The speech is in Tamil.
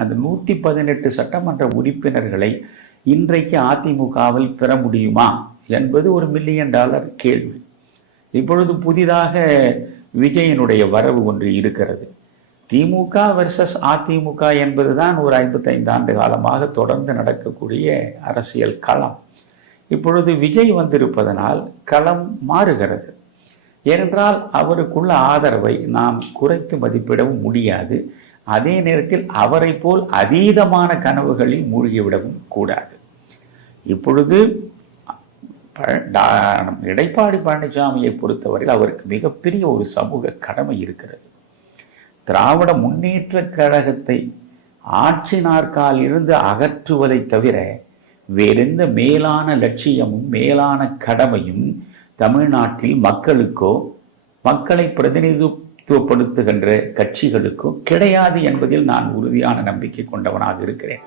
அந்த 118 சட்டமன்ற உறுப்பினர்களை இன்றைக்கு அதிமுகவில் பெற முடியுமா என்பது ஒரு $1 மில்லியன் கேள்வி. இப்பொழுது புதிதாக விஜயனுடைய வரவு ஒன்று இருக்கிறது. திமுக வெர்சஸ் அதிமுக என்பதுதான் ஒரு 55 ஆண்டு காலமாக தொடர்ந்து நடக்கக்கூடிய அரசியல் களம். இப்பொழுது விஜய் வந்திருப்பதனால் களம் மாறுகிறது. ஏனென்றால் அவருக்குள்ள ஆதரவை நாம் குறைத்து மதிப்பிடவும் முடியாது. அதே நேரத்தில் அவரை போல் அதீதமான கனவுகளில் மூழ்கிவிடவும் கூடாது. இப்பொழுது எடப்பாடி பழனிசாமியை பொறுத்தவரையில் அவருக்கு மிகப்பெரிய ஒரு சமூக கடமை இருக்கிறது. திராவிட முன்னேற்ற கழகத்தை ஆட்சி நாற்காலில் இருந்து அகற்றுவதை தவிர வேறெந்த மேலான லட்சியமும் மேலான கடமையும் தமிழ்நாட்டில் மக்களுக்கோ மக்களை பிரதிநிதித்துவப்படுத்துகின்ற கட்சிகளுக்கோ கிடையாது என்பதில் நான் உறுதியான நம்பிக்கை கொண்டவனாக இருக்கிறேன்.